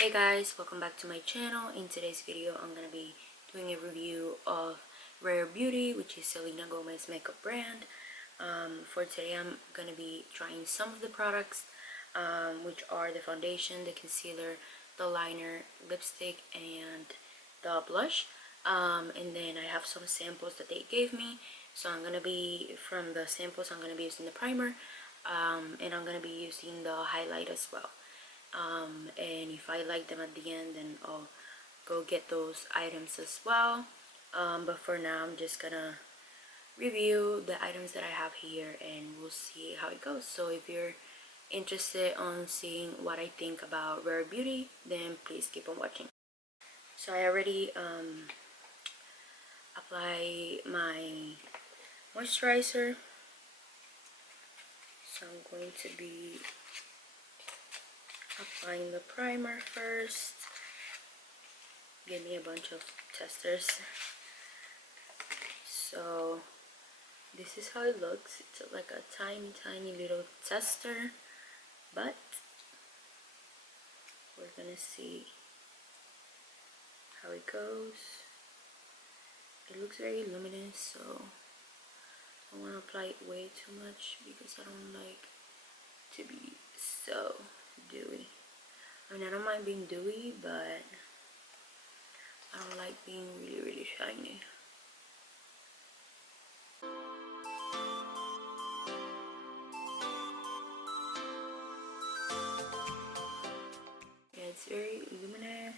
Hey guys, welcome back to my channel. In today's video I'm gonna be doing a review of Rare Beauty, which is Selena Gomez's makeup brand. For today I'm gonna be trying some of the products, which are the foundation, the concealer, the liner, lipstick, and the blush. And then I have some samples that they gave me, so I'm gonna be, from the samples, I'm gonna be using the primer, and I'm gonna be using the highlight as well. And if I like them at the end, then I'll go get those items as well. But for now I'm just gonna review the items that I have here and we'll see how it goes. So if you're interested on seeing what I think about Rare Beauty, then please keep on watching. So I already apply my moisturizer, so I'm going to be applying the primer first. Give me a bunch of testers. So this is how it looks. It's like a tiny little tester, but we're gonna see how it goes. It looks very luminous, so I don't want to apply it way too much because I don't like to be so dewy. I mean, I don't mind being dewy, but I don't like being really shiny. Yeah, it's very luminous.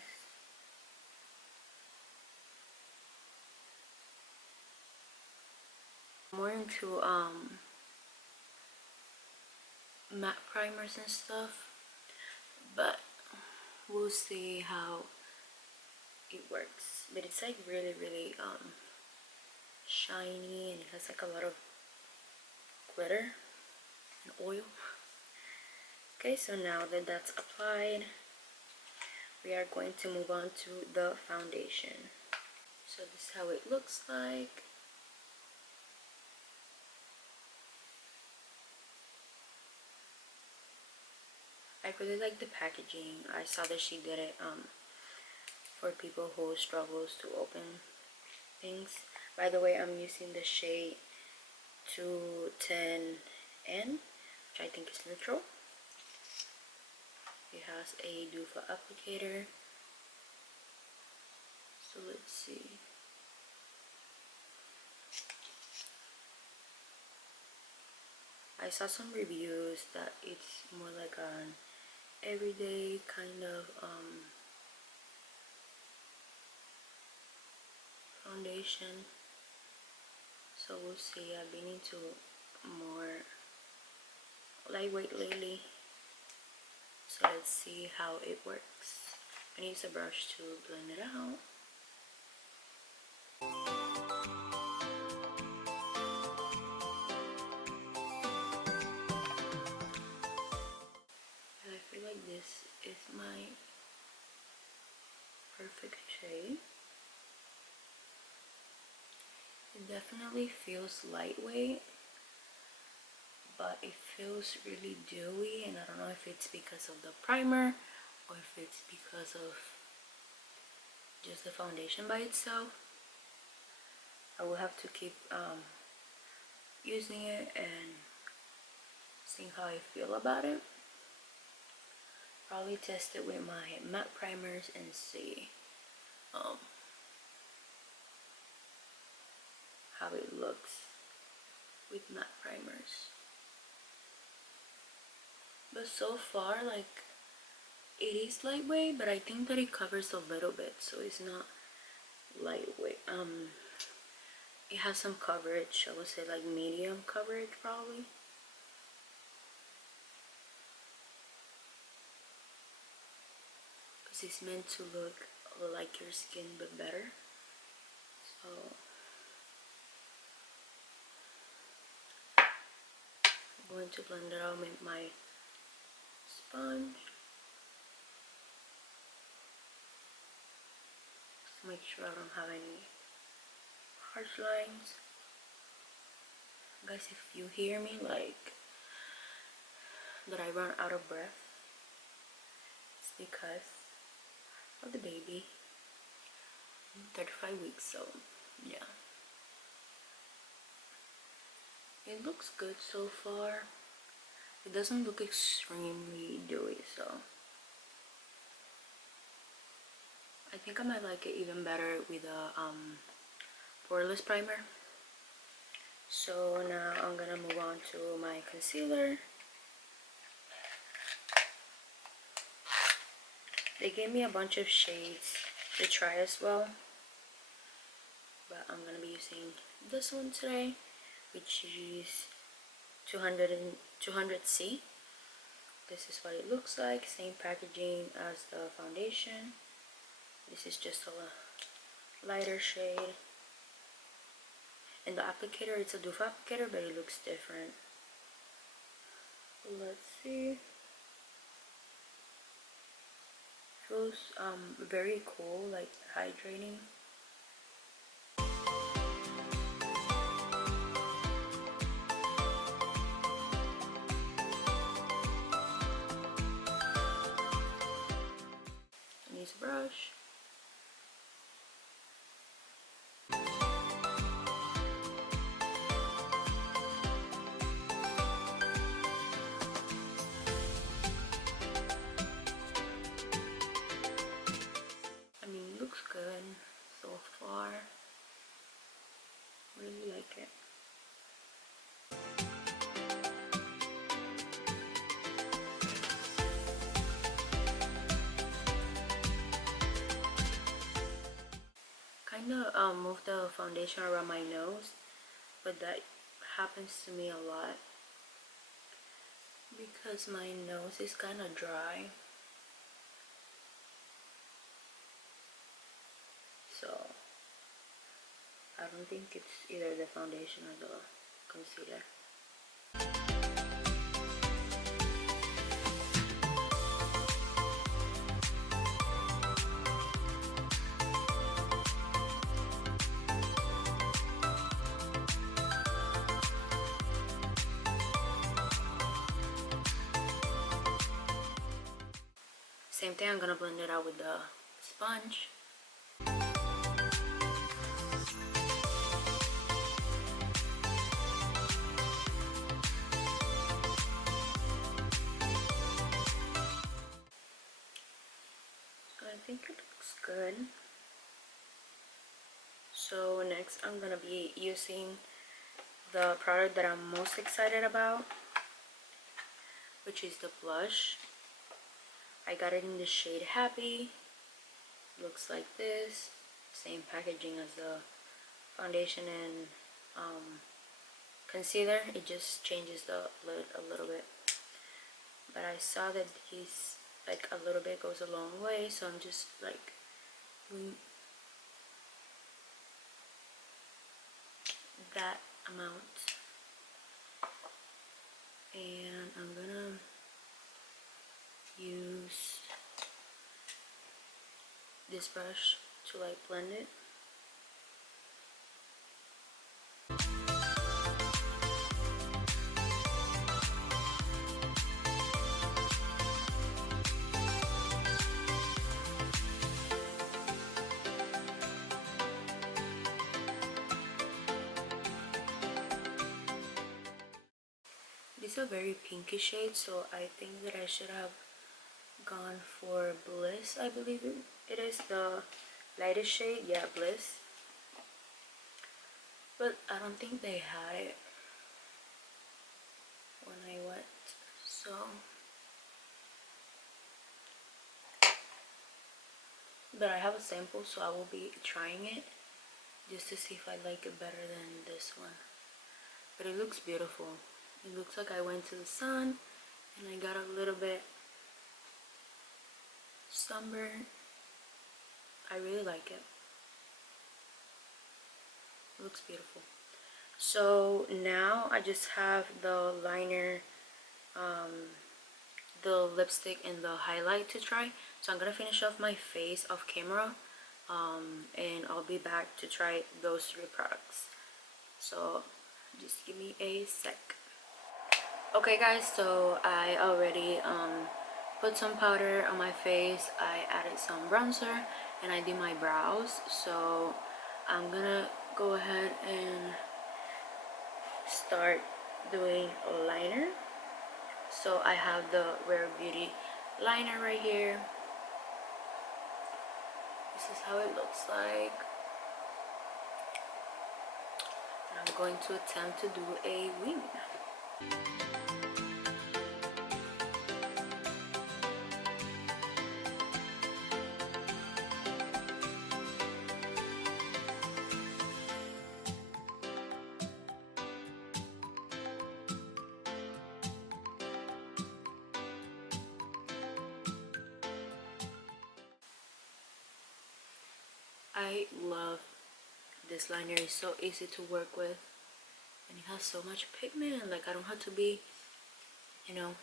More into matte primers and stuff, but we'll see how it works. But it's like really shiny, and it has like a lot of glitter and oil. Okay, so now that that's applied, we are going to move on to the foundation. So this is how it looks like. I really like the packaging. I saw that she did it for people who struggles to open things. By the way, I'm using the shade 210N, which I think is neutral. It has a doe-foot applicator. So let's see. I saw some reviews that it's more like an everyday kind of foundation. So we'll see. I've been into more lightweight lately. So let's see how it works. I use a brush to blend it out. And I feel like this is my perfect shade. It definitely feels lightweight, but it feels really dewy, and I don't know if it's because of the primer or if it's because of just the foundation by itself. I will have to keep using it and seeing how I feel about it. Probably test it with my matte primers and see how it looks with matte primers. But so far, like, it is lightweight, but I think that it covers a little bit, so it's not lightweight. It has some coverage. I would say like medium coverage probably. Because it's meant to look like your skin but better. So I'm going to blend it out with my sponge. Just make sure I don't have any harsh lines. Guys, if you hear me like that I run out of breath, it's because of the baby. 35 weeks, so yeah. It looks good so far. It doesn't look extremely dewy, so I think I might like it even better with a poreless primer. So now I'm gonna move on to my concealer. They gave me a bunch of shades to try as well, but I'm gonna be using this one today, which is 200C. This is what it looks like. Same packaging as the foundation. This is just a lighter shade. And the applicator, it's a doe applicator, but it looks different. Let's see. Feels very cool, like hydrating. I use a brush. I mean, it looks good so far. Really like it. Kind of move the foundation around my nose, but that happens to me a lot because my nose is kind of dry. So I don't think it's either the foundation or the concealer. Same thing, I'm gonna blend it out with the sponge. So I think it looks good. So next I'm gonna be using the product that I'm most excited about, which is the blush. I got it in the shade Happy. Looks like this. Same packaging as the foundation and concealer. It just changes the lid a little bit. But I saw that these, like, a little bit goes a long way, so I'm just like doing that amount. And I'm gonna use this brush to like blend it. These are very pinky shades, so I think that I should have gone for Bliss. I believe it is the lightest shade. Yeah, Bliss. But I don't think they had it when I went, so but I have a sample, so I will be trying it just to see if I like it better than this one. But it looks beautiful. It looks like I went to the sun and I got a little bit sunburned. I really like it. It looks beautiful. So now I just have the liner, the lipstick and the highlight to try. So I'm gonna finish off my face off camera, and I'll be back to try those three products. So just give me a sec. Okay guys, so I already put some powder on my face, I added some bronzer, and I did my brows. So I'm gonna go ahead and start doing a liner. So I have the Rare Beauty liner right here. This is how it looks like. And I'm going to attempt to do a wing. I love this liner. It's so easy to work with, and it has so much pigment. Like, I don't have to be, you know,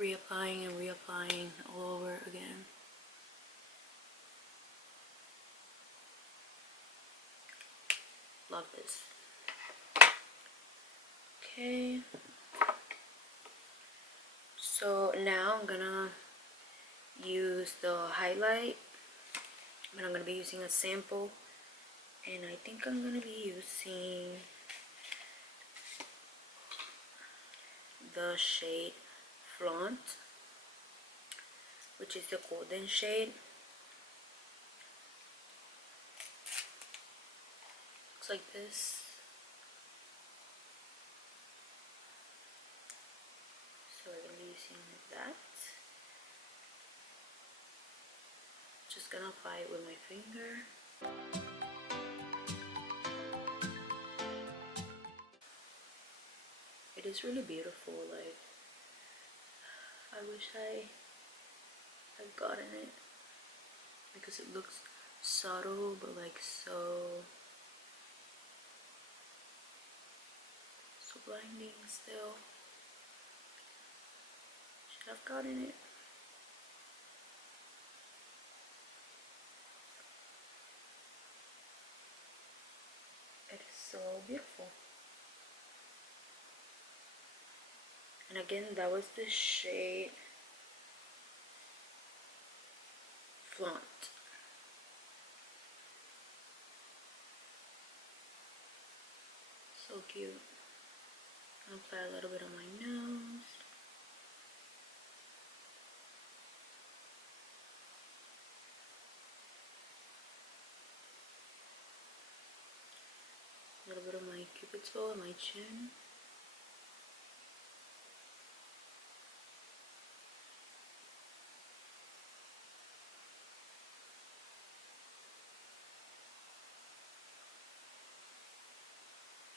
reapplying and reapplying all over again. Love this. Okay, so now I'm gonna use the highlight, but I'm gonna be using a sample, and I think I'm gonna be using the shade Flaunt, which is the golden shade. Looks like this. So we're gonna be using that. Just gonna apply it with my finger. It is really beautiful. Like, I wish I had gotten it, because it looks subtle but like so blinding still. Should have gotten it. It is so beautiful. And again, that was the shade Flaunt. So cute. I'll apply a little bit on my nose. A little bit of my cupid's bow on my chin.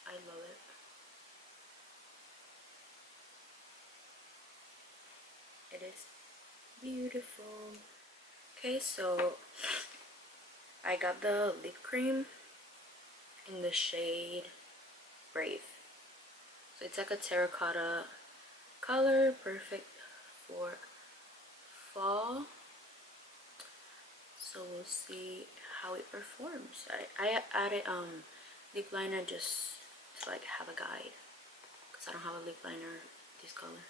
I love it. It is beautiful. Okay, so I got the lip cream in the shade Brave. So it's like a terracotta color, perfect for fall. So we'll see how it performs. I added lip liner just to like have a guide, because I don't have a lip liner this color.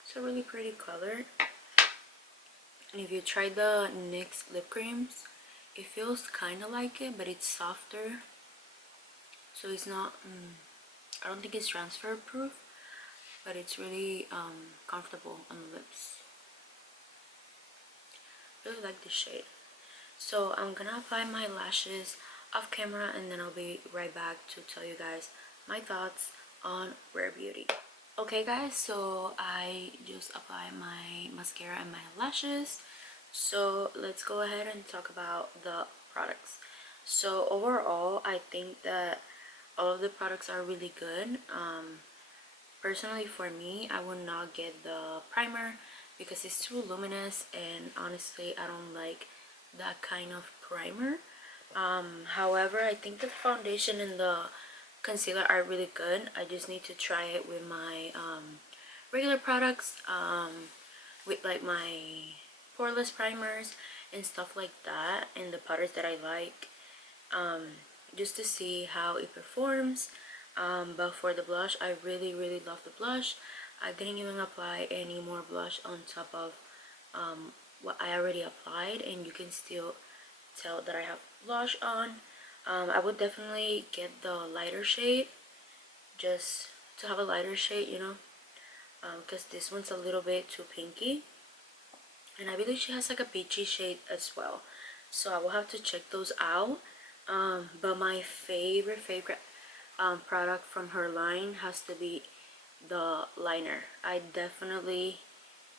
It's a really pretty color. And if you try the NYX lip creams, it feels kind of like it, but it's softer. So it's not, I don't think it's transfer proof, but it's really comfortable on the lips. Really like this shade. So I'm gonna apply my lashes off camera, and then I'll be right back to tell you guys my thoughts on Rare Beauty. Okay guys, so I just applied my mascara and my lashes. So let's go ahead and talk about the products. So overall, I think that all of the products are really good. Personally, for me, I would not get the primer because it's too luminous, and honestly I don't like that kind of primer. However, I think the foundation and the concealer are really good. I just need to try it with my regular products, with like my poreless primers and stuff like that, and the powders that I like, just to see how it performs. But for the blush, I really love the blush. I didn't even apply any more blush on top of what I already applied, and you can still tell that I have blush on. I would definitely get the lighter shade, just to have a lighter shade, you know, because this one's a little bit too pinky, and I believe she has like a peachy shade as well, so I will have to check those out. But my favorite product from her line has to be the liner. I definitely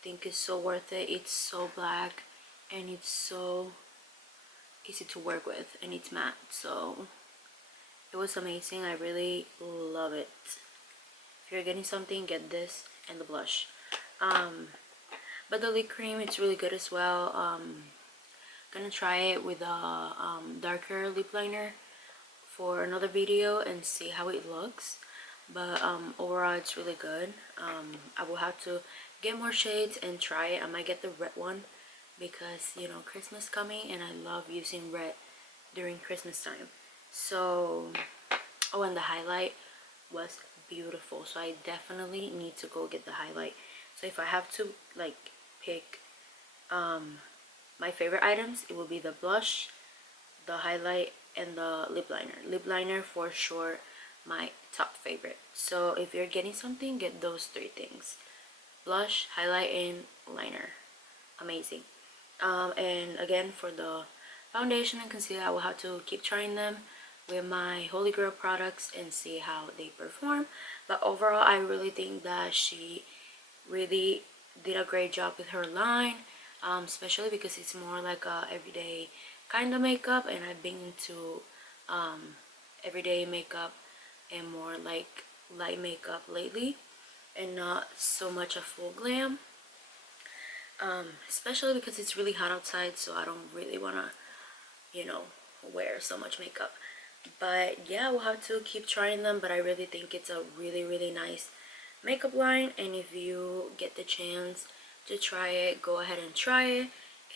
think it's so worth it. It's so black and it's so easy to work with, and it's matte, so it was amazing. I really love it. If you're getting something, get this and the blush. But the lip cream, it's really good as well. Gonna try it with a darker lip liner for another video and see how it looks. But overall, it's really good. I will have to get more shades and try it. I might get the red one because, you know, Christmas coming, and I love using red during Christmas time. So, oh, and the highlight was beautiful, so I definitely need to go get the highlight. So if I have to like pick my favorite items, it will be the blush, the highlight, and the lip liner. Lip liner for sure, my top favorite. So if you're getting something, get those three things: blush, highlight, and liner. Amazing. And again, for the foundation and concealer, I will have to keep trying them with my Holy Grail products and see how they perform. But overall, I really think that she really did a great job with her line, especially because it's more like a everyday kind of makeup, and I've been into everyday makeup and more like light makeup lately, and not so much a full glam, especially because it's really hot outside, so I don't really want to, you know, wear so much makeup. But yeah, we'll have to keep trying them, but I really think it's a really nice makeup line, and if you get the chance to try it, go ahead and try it.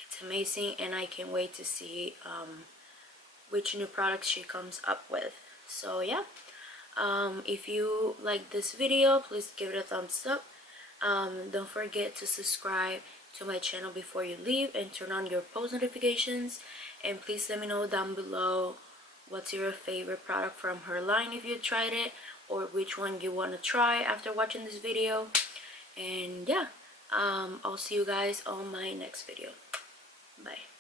It's amazing, and I can't wait to see which new products she comes up with. So yeah, if you like this video, please give it a thumbs up. Don't forget to subscribe to my channel before you leave, and turn on your post notifications. And please let me know down below what's your favorite product from her line if you tried it, or which one you want to try after watching this video. And yeah, I'll see you guys on my next video. Bye.